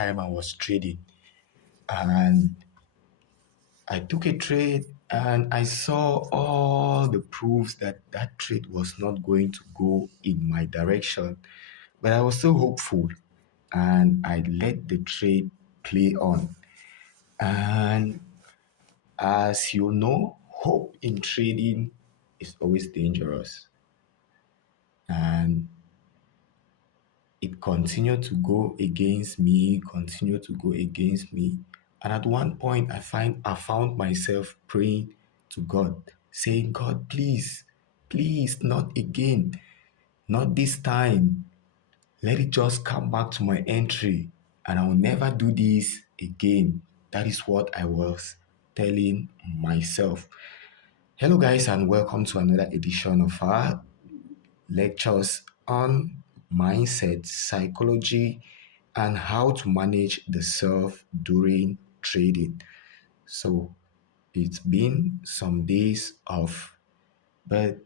time I was trading, and I took a trade and I saw all the proofs that that trade was not going to go in my direction, but I was still hopeful and I let the trade play on. And as you know, hope in trading is always dangerous, and it continued to go against me, continued to go against me. And at one point I found myself praying to God, saying, God, please, please, not again, not this time. Let it just come back to my entry and I will never do this again. That is what I was telling myself. Hello, guys, and welcome to another edition of our lectures on mindset, psychology, and how to manage the self during trading. So it's been some days off, but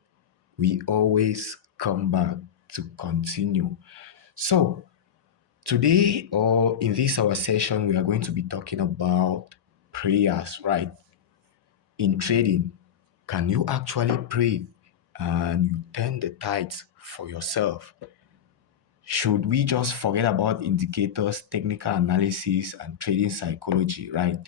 we always come back to continue. So today, or in this our session, we are going to be talking about prayers, right? In trading, can you actually pray and you turn the tides for yourself? Should we just forget about indicators, technical analysis, and trading psychology, right?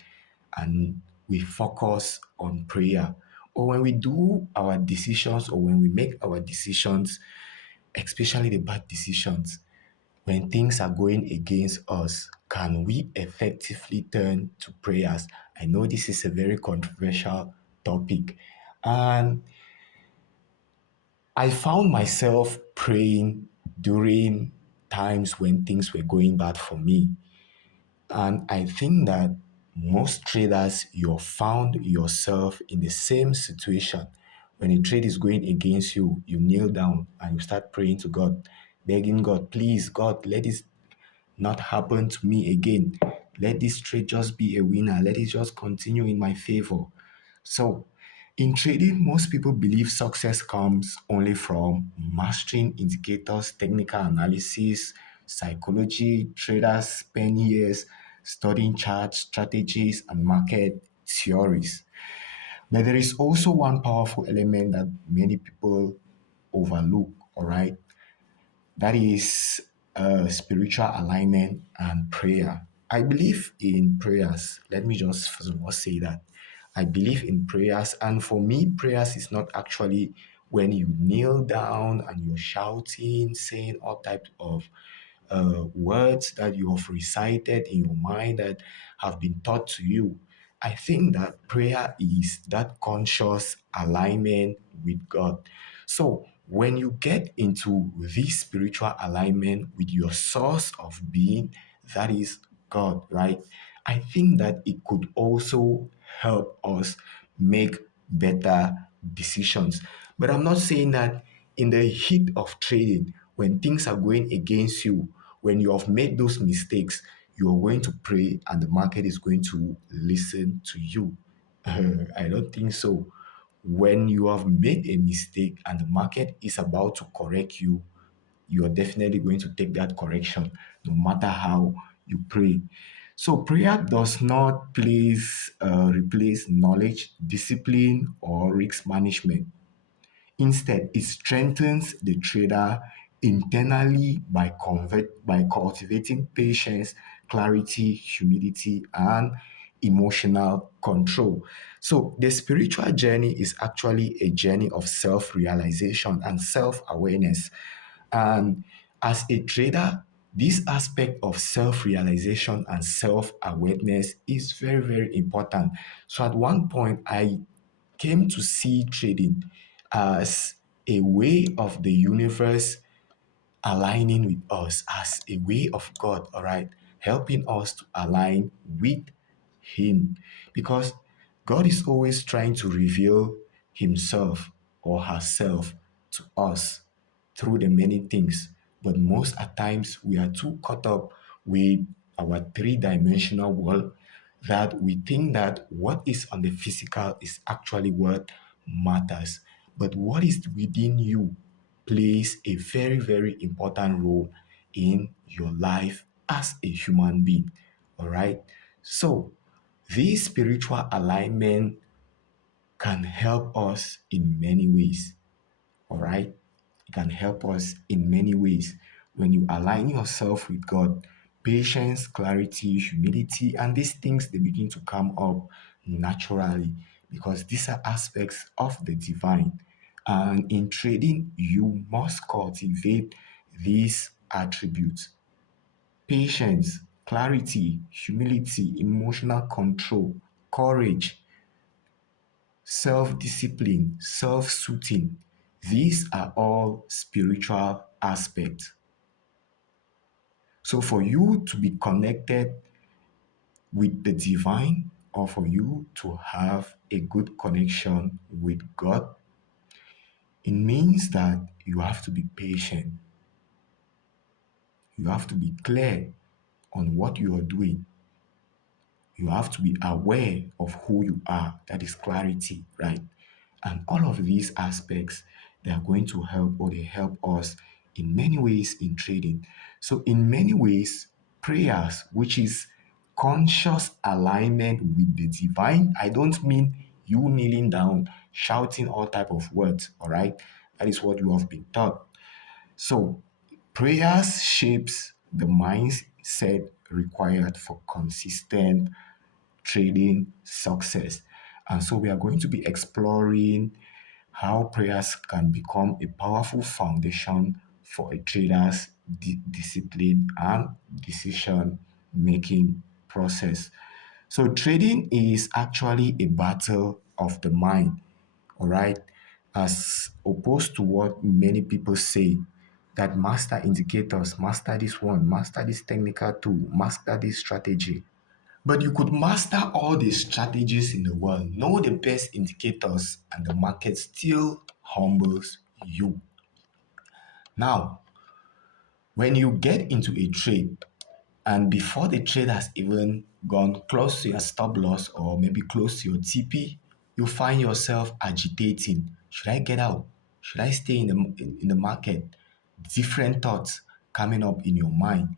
And we focus on prayer. Or when we do our decisions, or when we make our decisions, especially the bad decisions, when things are going against us, can we effectively turn to prayers? I know this is a very controversial topic. And I found myself praying during times when things were going bad for me. And I think that most traders, you found yourself in the same situation. When a trade is going against you, you kneel down and you start praying to God, begging God, please, God, let this not happen to me again. Let this trade just be a winner. Let it just continue in my favor. So, in trading, most people believe success comes only from mastering indicators, technical analysis, psychology. Traders spend years studying charts, strategies, and market theories. But there is also one powerful element that many people overlook, all right? That is spiritual alignment and prayer. I believe in prayers. Let me just first of all say that. I believe in prayers, and for me, prayers is not actually when you kneel down and you're shouting, saying all types of words that you have recited in your mind that have been taught to you. I think that prayer is that conscious alignment with God. So when you get into this spiritual alignment with your source of being, that is God, right? I think that it could also help us make better decisions. But I'm not saying that in the heat of trading, when things are going against you, when you have made those mistakes, you are going to pray and the market is going to listen to you. I don't think so. When you have made a mistake and the market is about to correct you, you are definitely going to take that correction no matter how you pray. So prayer does not replace knowledge, discipline, or risk management. Instead, it strengthens the trader internally by cultivating patience, clarity, humility, and emotional control. So, the spiritual journey is actually a journey of self realization and self awareness. And as a trader, this aspect of self realization and self awareness is very, very important. So, at one point, I came to see trading as a way of the universe aligning with us, as a way of God, all right, helping us to align with Him. Because God is always trying to reveal Himself or herself to us through the many things. But most at times we are too caught up with our three-dimensional world that we think that what is on the physical is actually what matters. But what is within you plays a very, very important role in your life as a human being. All right. So, this spiritual alignment can help us in many ways. All right. It can help us in many ways. When you align yourself with God, patience, clarity, humility, and these things they begin to come up naturally because these are aspects of the divine. And in trading, you must cultivate these attributes: patience, clarity, humility, emotional control, courage, self discipline, self soothing. These are all spiritual aspects. So, for you to be connected with the divine, or for you to have a good connection with God, it means that you have to be patient. You have to be clear on what you are doing. You have to be aware of who you are. That is clarity, right? And all of these aspects, they are going to help, or they help us in many ways in trading. So, in many ways, prayers, which is conscious alignment with the divine, I don't mean you kneeling down, shouting all type of words, all right? That is what you have been taught. So, prayers shapes the mindset required for consistent trading success. And so we are going to be exploring how prayers can become a powerful foundation for a trader's discipline and decision making process. So trading is actually a battle of the mind, all right? As opposed to what many people say, that master indicators, master this one, master this technical tool, master this strategy. But you could master all the strategies in the world, know the best indicators, and the market still humbles you. Now, when you get into a trade, and before the trade has even gone close to your stop loss or maybe close to your TP, you find yourself agitating. Should I get out? Should I stay in the market? Different thoughts coming up in your mind.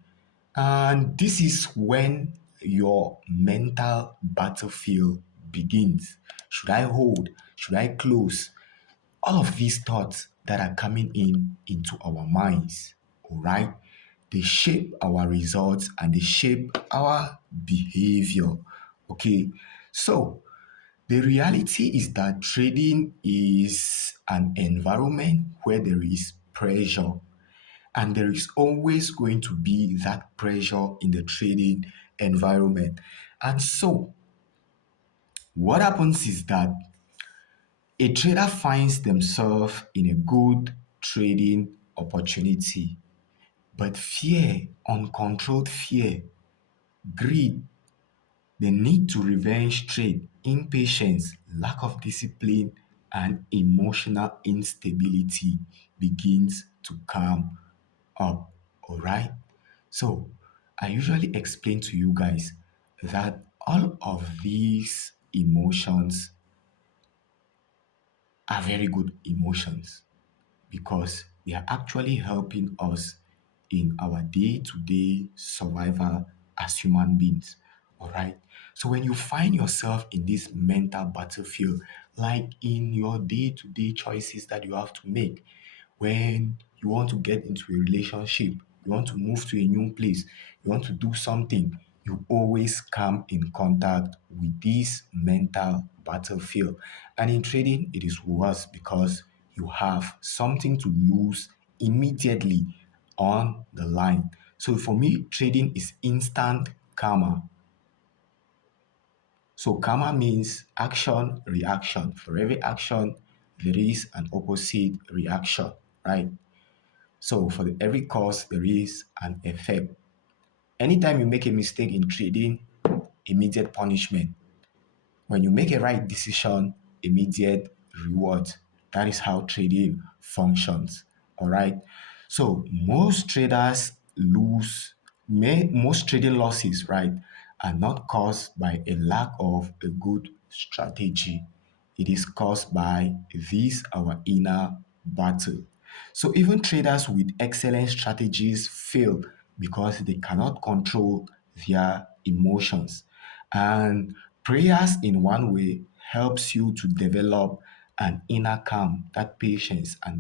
And this is when your mental battlefield begins. Should I hold? Should I close? All of these thoughts that are coming in into our minds, all right, they shape our results and they shape our behavior. Okay, so the reality is that trading is an environment where there is pressure, and there is always going to be that pressure in the trading environment. And so, what happens is that a trader finds themselves in a good trading opportunity, but fear, uncontrolled fear, greed, the need to revenge trade, impatience, lack of discipline, and emotional instability begins to come up. All right. So I usually explain to you guys that all of these emotions are very good emotions because they are actually helping us in our day to day survival as human beings. All right. So when you find yourself in this mental battlefield, like in your day to day choices that you have to make, when you want to get into a relationship, you want to move to a new place, you want to do something, you always come in contact with this mental battlefield. And in trading, it is worse because you have something to lose immediately on the line. So for me, trading is instant karma. So karma means action, reaction. For every action, there is an opposite reaction, right? So for every cause, there is an effect. Anytime you make a mistake in trading, immediate punishment. When you make a right decision, immediate reward. That is how trading functions. All right. So most traders most trading losses, right, are not caused by a lack of a good strategy. It is caused by this our inner battle. So even traders with excellent strategies fail because they cannot control their emotions. And prayers, in one way, helps you to develop an inner calm, that patience, uh,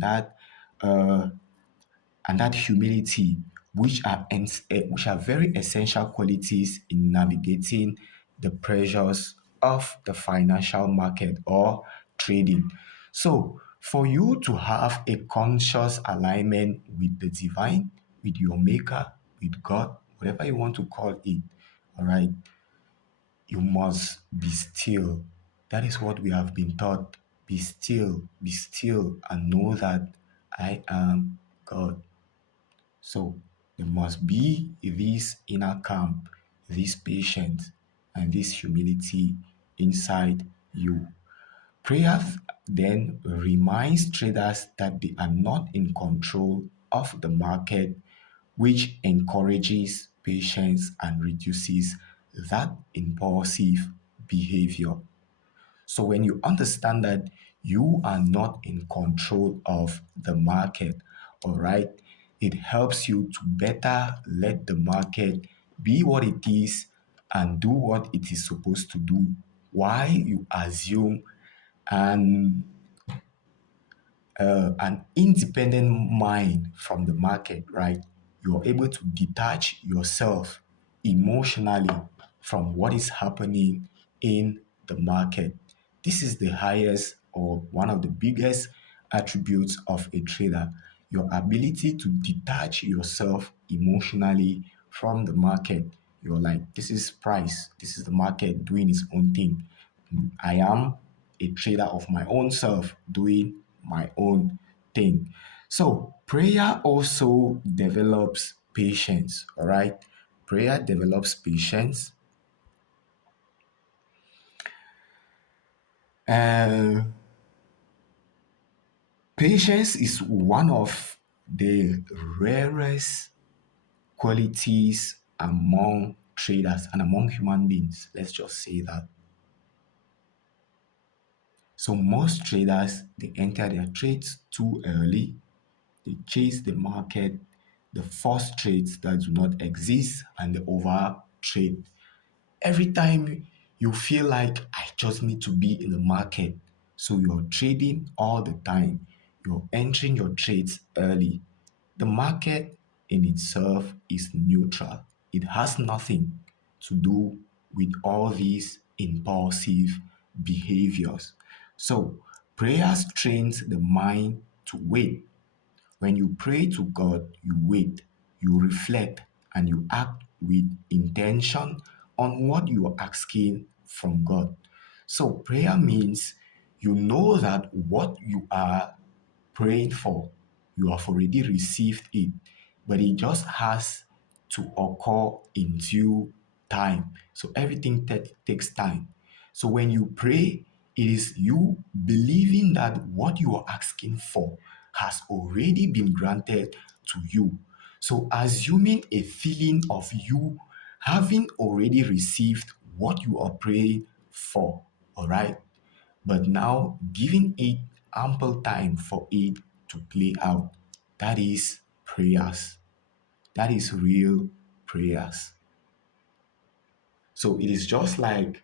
and that humility, which are very essential qualities in navigating the pressures of the financial market or trading. So, for you to have a conscious alignment with the divine, with your maker, with God, whatever you want to call it, all right, you must be still. That is what we have been taught. Be still, and know that I am God. So there must be this inner calm, this patience, and this humility inside you. Prayer then reminds traders that they are not in control of the market, which encourages patience and reduces that impulsive behavior. So when you understand that you are not in control of the market, all right, it helps you to better let the market be what it is and do what it is supposed to do. Why you assume an an independent mind from the market, right? You're able to detach yourself emotionally from what is happening in the market. This is the highest or one of the biggest attributes of a trader, your ability to detach yourself emotionally from the market. You're like, this is price, this is the market doing its own thing. I am a trader of my own self doing my own thing. So, prayer also develops patience, all right? Prayer develops patience. And patience is one of the rarest qualities among traders and among human beings. Let's just say that. So, most traders, they enter their trades too early. They chase the market, the false trades that do not exist, and the over trade. Every time you feel like I just need to be in the market, so you're trading all the time, you're entering your trades early. The market in itself is neutral, it has nothing to do with all these impulsive behaviors. So, prayers trains the mind to wait. When you pray to God, you wait, you reflect, and you act with intention on what you are asking from God. So, prayer means you know that what you are praying for, you have already received it, but it just has to occur in due time. So, everything takes time. So, when you pray, it is you believing that what you are asking for has already been granted to you. So, assuming a feeling of you having already received what you are praying for, all right? But now giving it ample time for it to play out. That is prayers. That is real prayers. So it is just like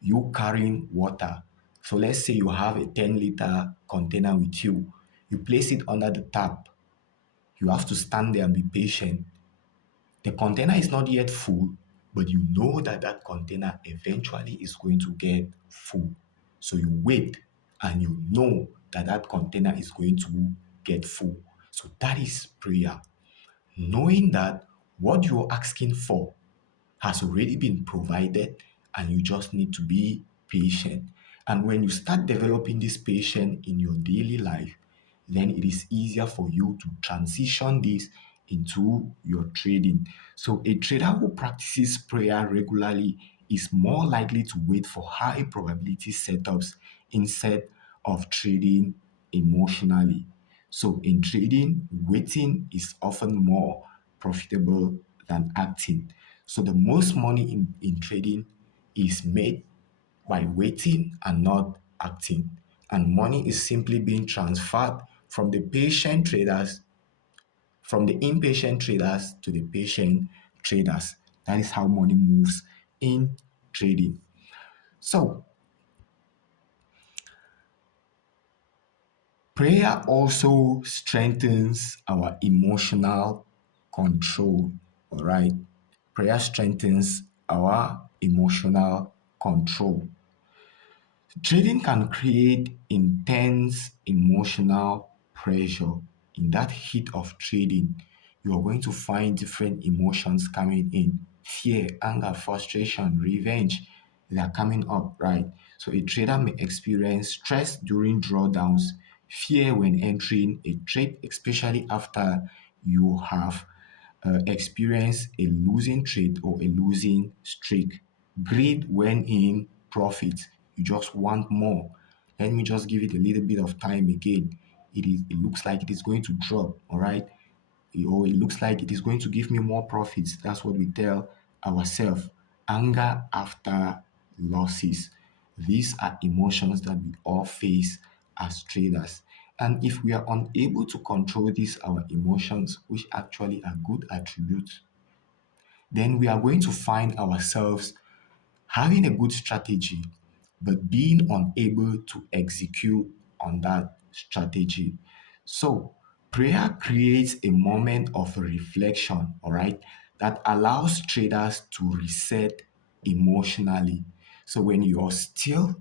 you carrying water. So let's say you have a 10-liter container with you. You place it under the tap. You have to stand there and be patient. The container is not yet full, but you know that that container eventually is going to get full. So you wait and you know that that container is going to get full. So that is prayer. Knowing that what you're asking for has already been provided and you just need to be patient. And when you start developing this patience in your daily life, then it is easier for you to transition this into your trading. So, a trader who practices prayer regularly is more likely to wait for high probability setups instead of trading emotionally. So, in trading, waiting is often more profitable than acting. So, the most money in trading is made by waiting and not acting. And money is simply being transferred from the patient traders from the impatient traders to the patient traders. That is how money moves in trading. So, prayer also strengthens our emotional control. All right. Prayer strengthens our emotional control. Trading can create intense emotional pressure. In that heat of trading, you are going to find different emotions coming in: fear, anger, frustration, revenge. They are coming up, right? So a trader may experience stress during drawdowns, fear when entering a trade, especially after you have experience a losing trade or a losing streak. Greed when in profit. You just want more. Let me just give it a little bit of time again. It looks like it is going to drop, all right? Or it looks like it is going to give me more profits. That's what we tell ourselves. Anger after losses. These are emotions that we all face as traders. And if we are unable to control these our emotions, which actually are good attributes, then we are going to find ourselves having a good strategy, but being unable to execute on that strategy. So, prayer creates a moment of reflection, all right, that allows traders to reset emotionally. So, when you're still,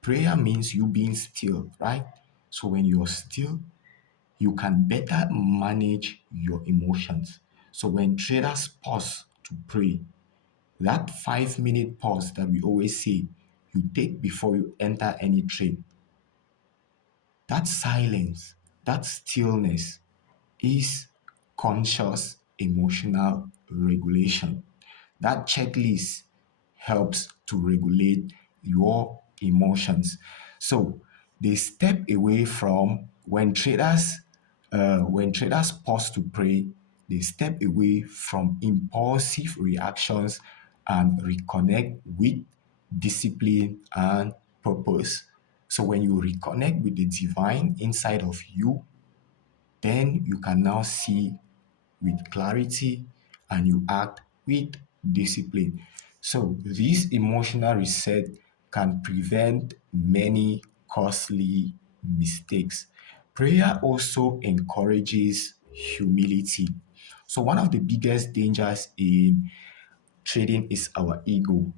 prayer means you being still, right? So, when you're still, you can better manage your emotions. So, when traders pause to pray, that 5 minute pause that we always say you take before you enter any trade, that silence, that stillness is conscious emotional regulation. That checklist helps to regulate your emotions. So they step away from when traders pause to pray, they step away from impulsive reactions and reconnect with discipline and purpose. So when you reconnect with the divine inside of you, then you can now see with clarity and you act with discipline. So, this emotional reset can prevent many costly mistakes. Prayer also encourages humility. So, one of the biggest dangers in trading is our ego,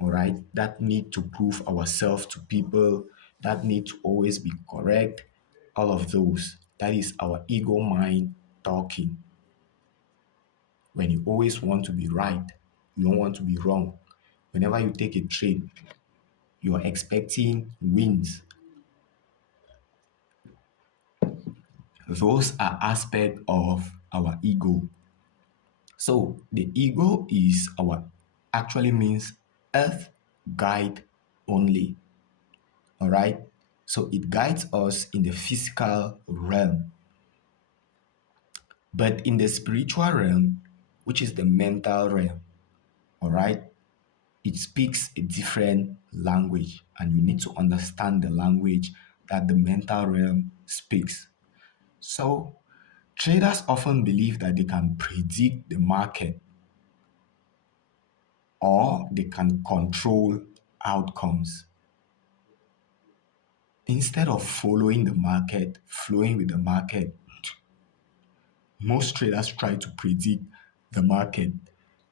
all right? That need to prove ourselves to people, that need to always be correct, all of those. That is our ego mind talking. When you always want to be right, you don't want to be wrong. Whenever you take a trade, you are expecting wins. Those are aspects of our ego. So the ego is our actually means earth guide only. All right. So it guides us in the physical realm, but in the spiritual realm, which is the mental realm, all right, it speaks a different language, and you need to understand the language that the mental realm speaks. So, traders often believe that they can predict the market or they can control outcomes. Instead of following the market, flowing with the market, most traders try to predict the market.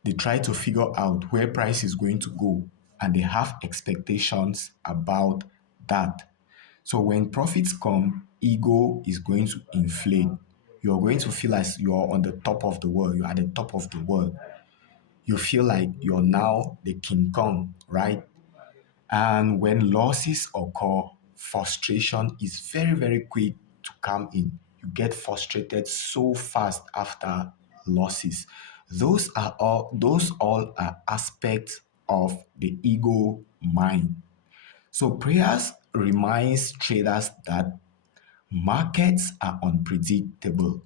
They try to figure out where price is going to go and they have expectations about that. So when profits come, ego is going to inflate. You're going to feel as you're on the top of the world. You're at the top of the world. You feel like you're now the King Kong, right? And when losses occur, frustration is very, very quick to come in. You get frustrated so fast after losses. Those all are aspects of the ego mind. So prayers reminds traders that markets are unpredictable.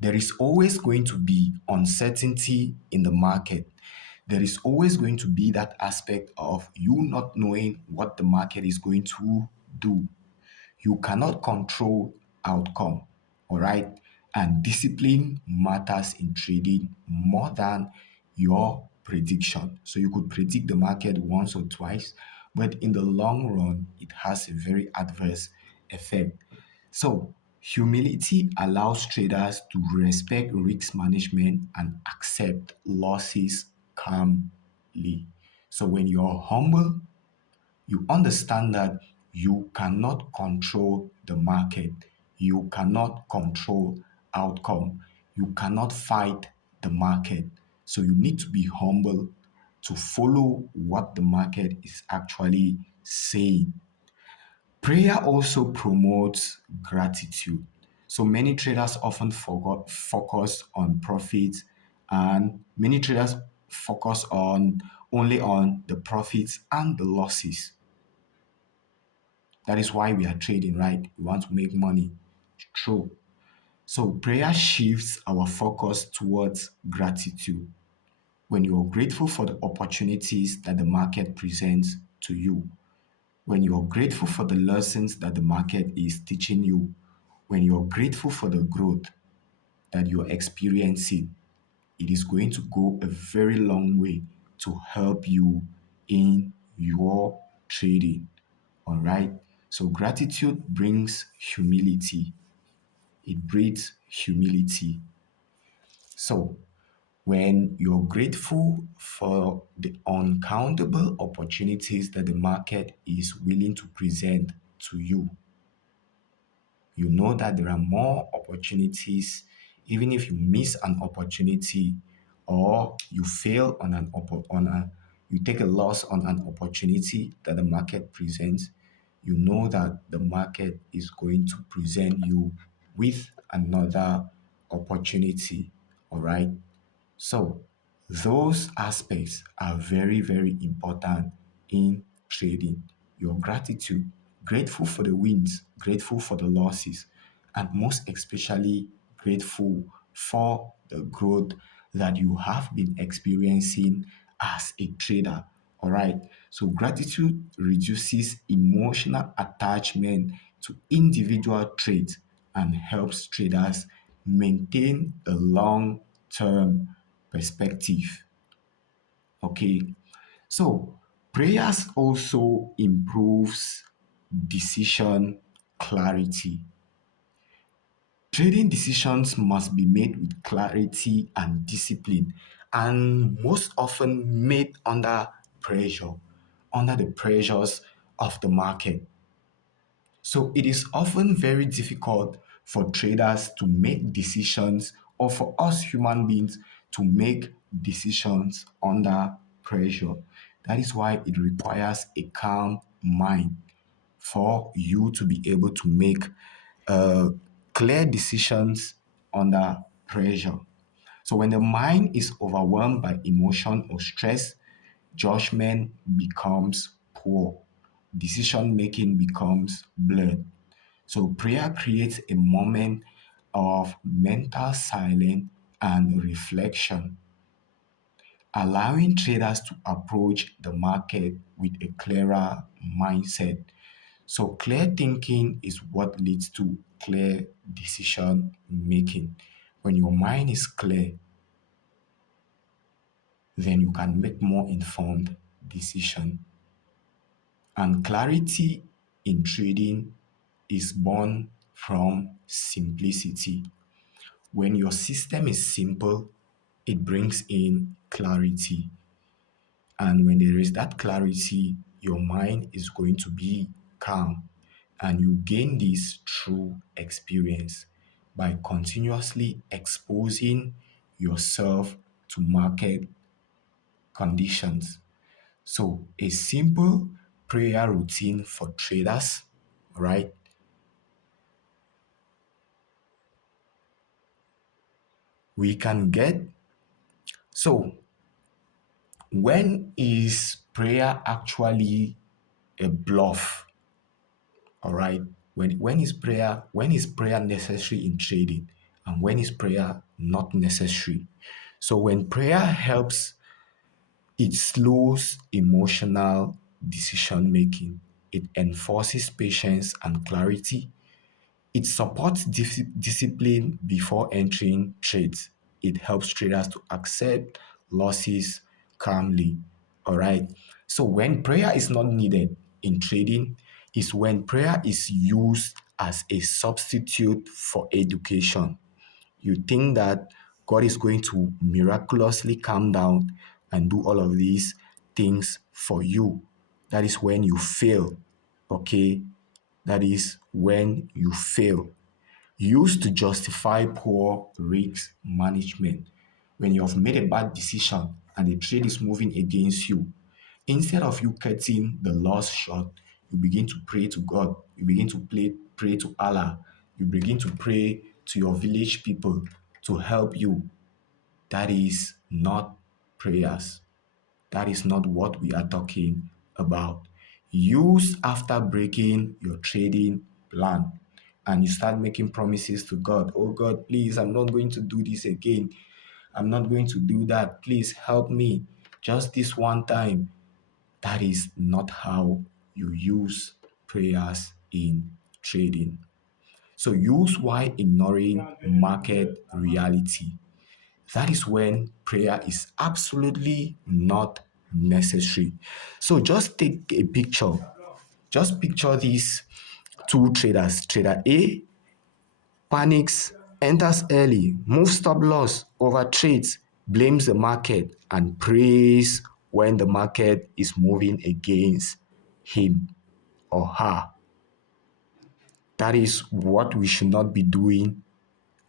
There is always going to be uncertainty in the market. There is always going to be that aspect of you not knowing what the market is going to do. You cannot control outcome, all right? And discipline matters in trading more than your prediction. So you could predict the market once or twice, but in the long run, it has a very adverse effect. So humility allows traders to respect risk management and accept losses calmly. So when you're humble, you understand that you cannot control the market, you cannot control outcome, you cannot fight the market. So you need to be humble to follow what the market is actually saying. Prayer also promotes gratitude. So many traders often focus on profits, and many traders focus on only on the profits and the losses. That is why we are trading, right? We want to make money. True. So prayer shifts our focus towards gratitude. When you are grateful for the opportunities that the market presents to you, when you are grateful for the lessons that the market is teaching you, when you are grateful for the growth that you're experiencing, it is going to go a very long way to help you in your trading. All right. So gratitude brings humility. It breeds humility. So when you're grateful for the uncountable opportunities that the market is willing to present to you, you know that there are more opportunities. Even if you miss an opportunity or you fail on you take a loss on an opportunity that the market presents, you know that the market is going to present you with another opportunity. All right. So those aspects are very, very important in trading. Your gratitude, grateful for the wins, grateful for the losses, and most especially grateful for the growth that you have been experiencing as a trader. All right. So gratitude reduces emotional attachment to individual trades and helps traders maintain a long term perspective. Okay. So prayers also improves decision clarity. Trading decisions must be made with clarity and discipline, and most often made pressure, under the pressures of the market. So it is often very difficult for traders to make decisions, or for us human beings to make decisions under pressure. That is why it requires a calm mind for you to be able to make uh, clear decisions under pressure. So when the mind is overwhelmed by emotion or stress, judgment becomes poor, decision making becomes blurred. So prayer creates a moment of mental silence and reflection, allowing traders to approach the market with a clearer mindset. So clear thinking is what leads to clear decision making. When your mind is clear, then you can make more informed decision. And clarity in trading is born from simplicity. When your system is simple, it brings in clarity. And when there is that clarity, your mind is going to be calm. And you gain this through experience by continuously exposing yourself to market conditions. So, a simple prayer routine for traders, right? We can get. So, when is prayer actually a bluff? All right. When is prayer necessary in trading, and when is prayer not necessary? So when prayer helps, it slows emotional decision making. It enforces patience and clarity. It supports discipline before entering trades. It helps traders to accept losses calmly. All right. So when prayer is not needed in trading, is when prayer is used as a substitute for education. You think that God is going to miraculously calm down and do all of these things for you. That is when you fail. Okay. That is when you fail. Used to justify poor risk management. When you have made a bad decision and the trade is moving against you, instead of you cutting the loss short, you begin to pray to God. You begin to pray to Allah. You begin to pray to your village people to help you. That is not prayers. That is not what we are talking about. Use after breaking your trading plan and you start making promises to God. Oh God, please, I'm not going to do this again. I'm not going to do that. Please help me just this one time. That is not how you use prayers in trading. So use why ignoring market reality. That is when prayer is absolutely not necessary. So just take a picture. Just picture these two traders. Trader A panics, enters early, moves stop loss, overtrades, blames the market, and prays when the market is moving against him or her. That is what we should not be doing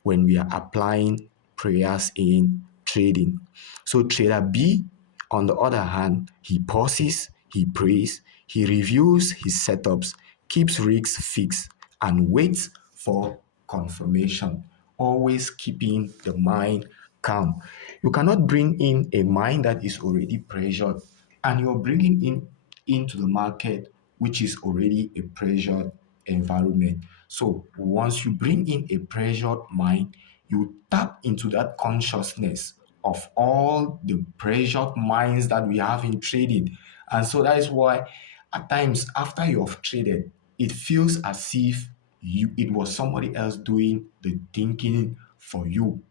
when we are applying prayers in trading. So trader B, on the other hand, he pauses, he prays, he reviews his setups, keeps risks fixed, and waits for confirmation, always keeping the mind calm. You cannot bring in a mind that is already pressured and you're bringing in into the market which is already a pressured environment. So once you bring in a pressured mind, you tap into that consciousness of all the pressured minds that we have in trading. And so that is why at times after you have traded, it feels as if it was somebody else doing the thinking for you.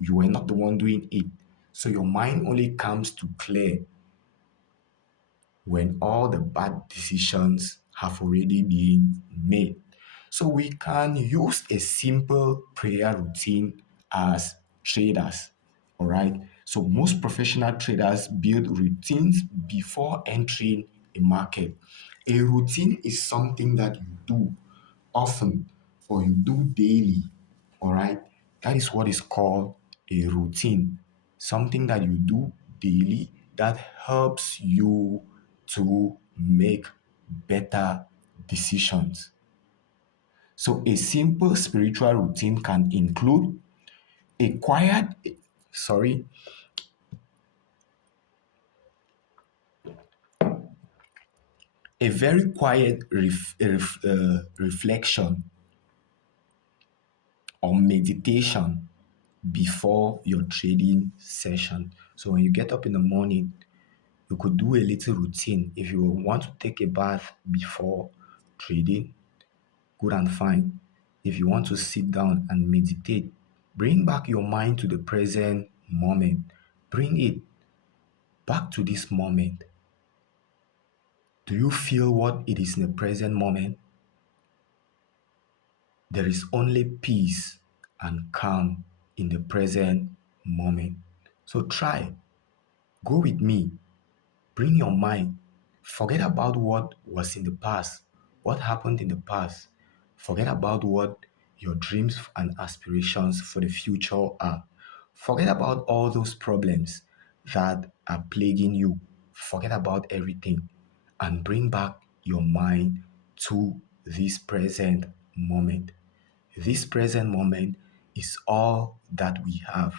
You were not the one doing it. So your mind only comes to clear when all the bad decisions have already been made. So we can use a simple prayer routine as traders. All right. So most professional traders build routines before entering a market. A routine is something that you do often or you do daily. All right. That is what is called a routine. Something that you do daily that helps you to make better decisions. So a simple spiritual routine can include a quiet, sorry, a very quiet reflection or meditation before your trading session. So when you get up in the morning, you could do a little routine. If you want to take a bath before trading, good and fine. If you want to sit down and meditate, bring back your mind to the present moment. Bring it back to this moment. Do you feel what it is in the present moment? There is only peace and calm in the present moment. So try, go with me. Bring your mind. Forget about what was in the past, what happened in the past. Forget about what your dreams and aspirations for the future are. Forget about all those problems that are plaguing you. Forget about everything and bring back your mind to this present moment. This present moment is all that we have.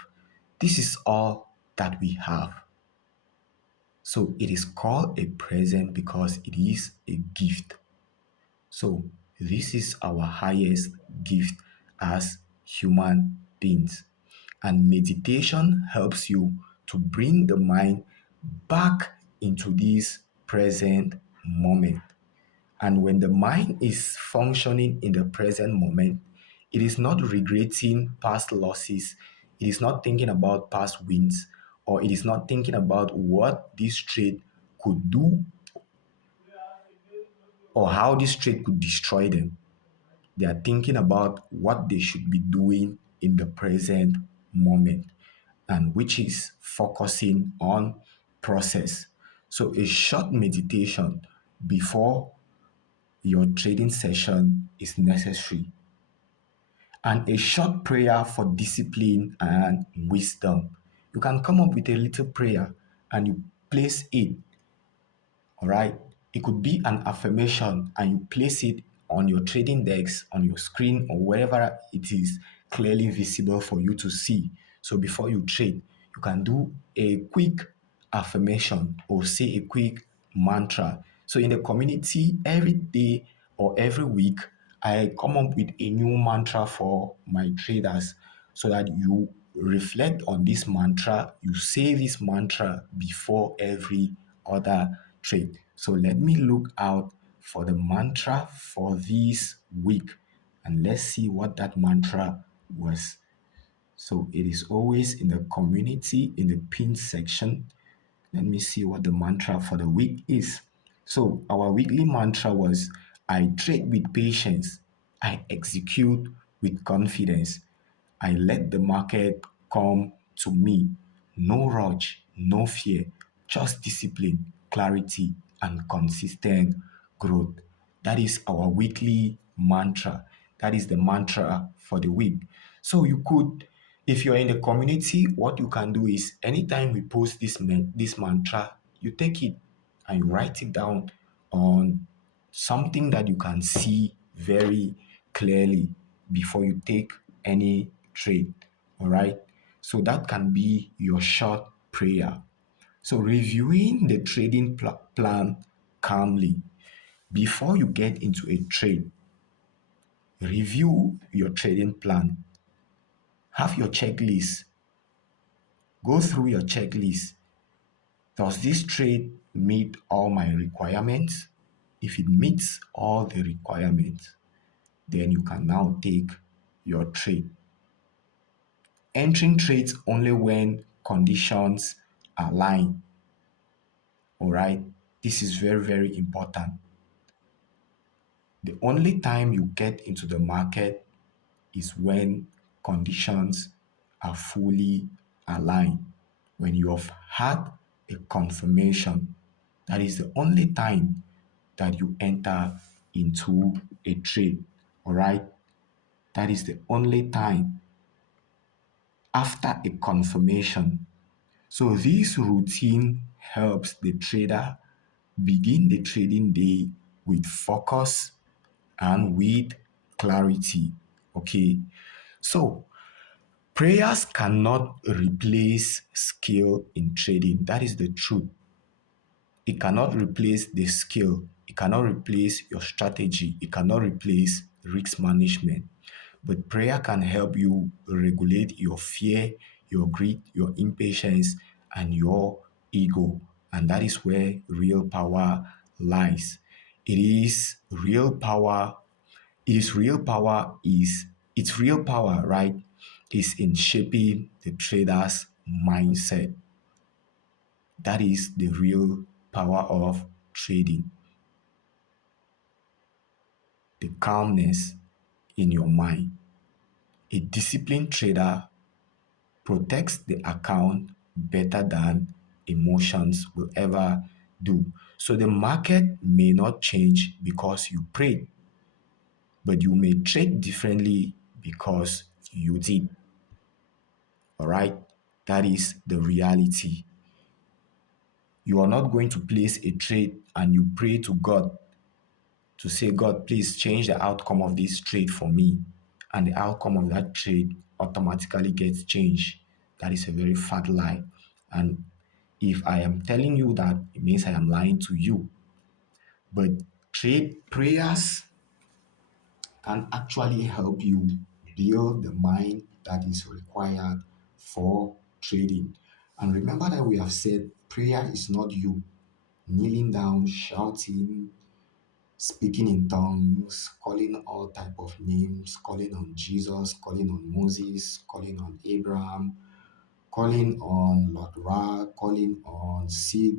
This is all that we have. So it is called a present because it is a gift. So this is our highest gift as human beings. And meditation helps you to bring the mind back into this present moment. And when the mind is functioning in the present moment, It is not regretting past losses. It is not thinking about past wins, or it is not thinking about what this trade could do or how this trade could destroy them. They are thinking about what they should be doing in the present moment, and which is focusing on process. So a short meditation before your trading session is necessary, and a short prayer for discipline and wisdom. You can come up with a little prayer and you place it, all right? It could be an affirmation and you place it on your trading decks, on your screen, or wherever it is clearly visible for you to see. So before you trade, you can do a quick affirmation or say a quick mantra. So in the community, every day or every week, I come up with a new mantra for my traders so that you reflect on this mantra, you say this mantra before every other trade. So let me look out for the mantra for this week and let's see what that mantra was. So it is always in the community in the pin section. Let me see what the mantra for the week is. So our weekly mantra was I trade with patience, I execute with confidence, I let the market come to me. No rush, no fear, just discipline, clarity, and consistent growth. That is our weekly mantra. That is the mantra for the week. So you could, if you're in the community, what you can do is anytime we post this mantra, you take it and you write it down on something that you can see very clearly before you take any trade. All right. So that can be your short prayer. So reviewing the trading plan calmly before you get into a trade, review your trading plan. Have your checklist. Go through your checklist. Does this trade meet all my requirements? If it meets all the requirements, then you can now take your trade. Entering trades only when conditions align. All right. This is very, very important. The only time you get into the market is when conditions are fully aligned. When you have had a confirmation, that is the only time that you enter into a trade. All right. That is the only time after a confirmation. So this routine helps the trader begin the trading day with focus and with clarity. Okay. So prayers cannot replace skill in trading. That is the truth. It cannot replace the skill. It cannot replace your strategy. It cannot replace risk management. But prayer can help you regulate your fear, your greed, your impatience, and your ego. And that is where real power lies. It is real power. It is real power is its real power, right? Is in shaping the trader's mindset. That is the real power of trading. The calmness in your mind. A disciplined trader protects the account better than emotions will ever do. So the market may not change because you prayed, but you may trade differently because you did. All right? That is the reality. You are not going to place a trade and you pray to God to say, God, please change the outcome of this trade for me. And the outcome of that trade automatically gets changed. That is a very fat lie. And if I am telling you that, it means I am lying to you. But trade prayers can actually help you build the mind that is required for trading. And remember that we have said prayer is not you kneeling down, shouting, speaking in tongues, calling all type of names, calling on Jesus, calling on Moses, calling on Abraham, calling on Lord Ra, calling on Sid,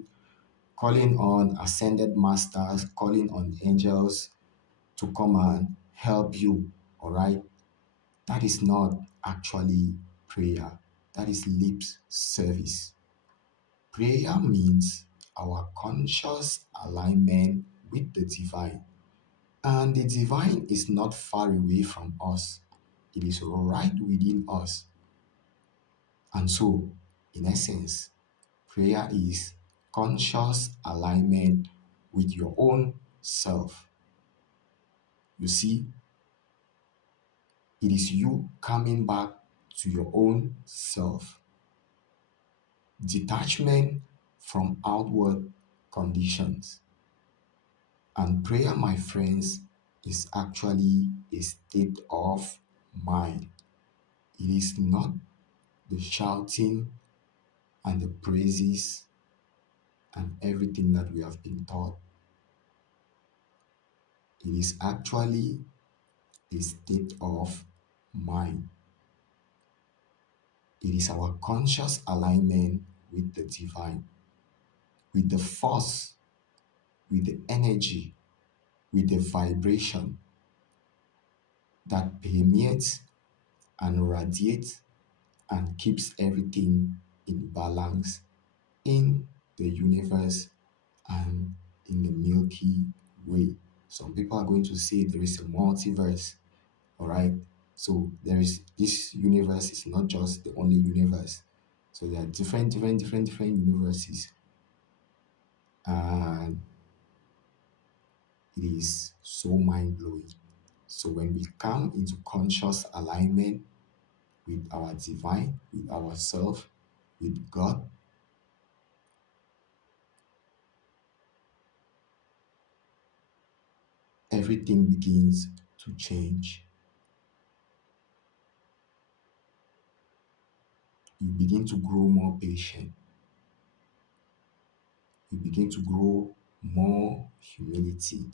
calling on ascended masters, calling on angels to come and help you. All right. That is not actually prayer. That is lip service. Prayer means our conscious alignment with the divine. And the divine is not far away from us, it is right within us. And so, in essence, prayer is conscious alignment with your own self. You see, it is you coming back to your own self. Detachment from outward conditions. And prayer, my friends, is actually a state of mind. It is not the shouting and the praises and everything that we have been taught. It is actually a state of mind. It is our conscious alignment with the divine, with the force, with the energy, with the vibration that permeates and radiates and keeps everything in balance in the universe and in the Milky Way. Some people are going to say there is a multiverse, all right? So there is this universe is not just the only universe. So there are different universes, and it is so mind blowing. So when we come into conscious alignment with our divine, with ourselves, with God, everything begins to change. You begin to grow more patient. You begin to grow more humility.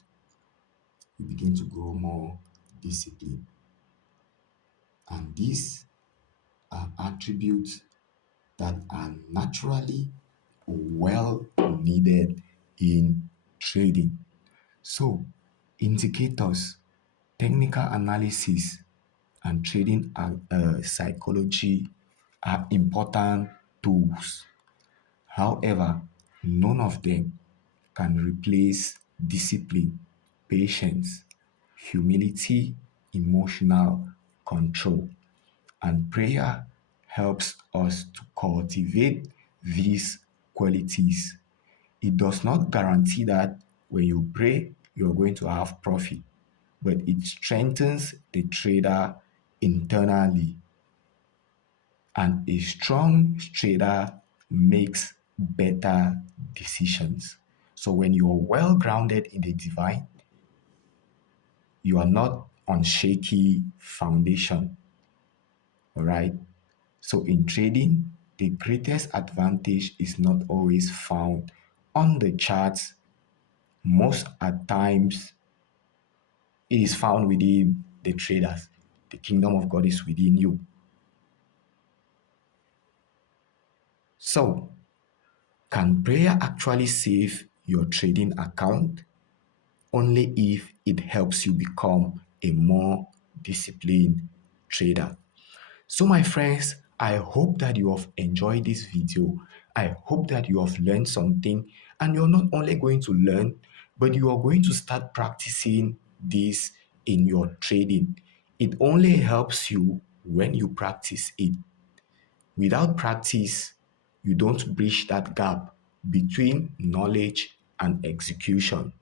You begin to grow more discipline. And these are attributes that are naturally well needed in trading. So, indicators, technical analysis, and trading psychology are important tools. However, none of them can replace discipline, patience, humility, emotional control. And prayer helps us to cultivate these qualities. It does not guarantee that when you pray, you're going to have profit, but it strengthens the trader internally. And a strong trader makes better decisions. So when you are well grounded in the divine, you are not on shaky foundation. All right. So in trading, the greatest advantage is not always found on the charts. Most at times, it is found within the traders. The kingdom of God is within you. So, can prayer actually save your trading account? Only if it helps you become a more disciplined trader. So, my friends, I hope that you have enjoyed this video. I hope that you have learned something, and you're not only going to learn, but you are going to start practicing this in your trading. It only helps you when you practice it. Without practice, you don't bridge that gap between knowledge and execution.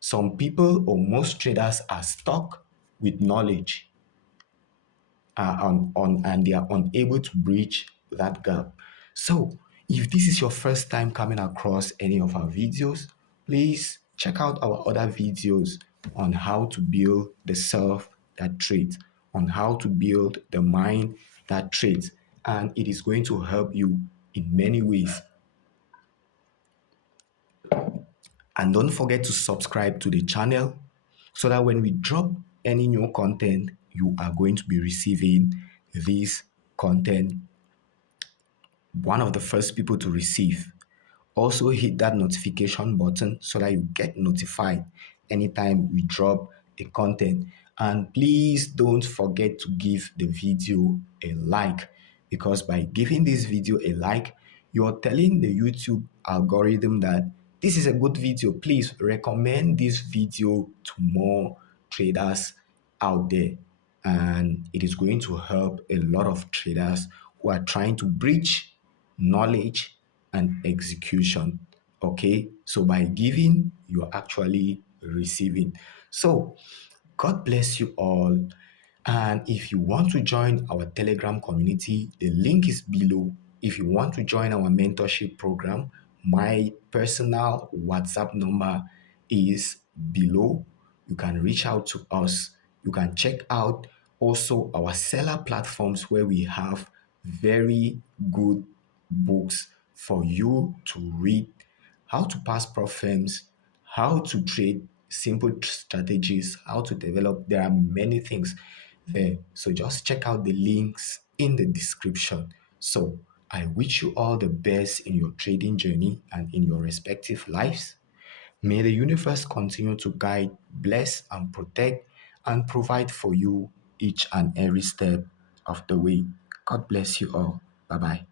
Some people or most traders are stuck with knowledge and they are unable to bridge that gap. So, if this is your first time coming across any of our videos, please check out our other videos on how to build the self that trades, on how to build the mind that trades, and it is going to help you in many ways. And don't forget to subscribe to the channel so that when we drop any new content, you are going to be receiving this content, one of the first people to receive. Also hit that notification button so that you get notified anytime we drop a content. And please don't forget to give the video a like, because by giving this video a like, you're telling the YouTube algorithm that this is a good video. Please recommend this video to more traders out there. And it is going to help a lot of traders who are trying to bridge knowledge and execution. Okay, so by giving, you're actually receiving. So, God bless you all. And if you want to join our Telegram community, the link is below. If you want to join our mentorship program, my personal WhatsApp number is below. You can reach out to us. You can check out also our seller platforms where we have very good books for you to read, how to pass prop firms, how to trade simple strategies, how to develop. There are many things there. So just check out the links in the description. So I wish you all the best in your trading journey and in your respective lives. May the universe continue to guide, bless, and protect and provide for you each and every step of the way. God bless you all. Bye bye.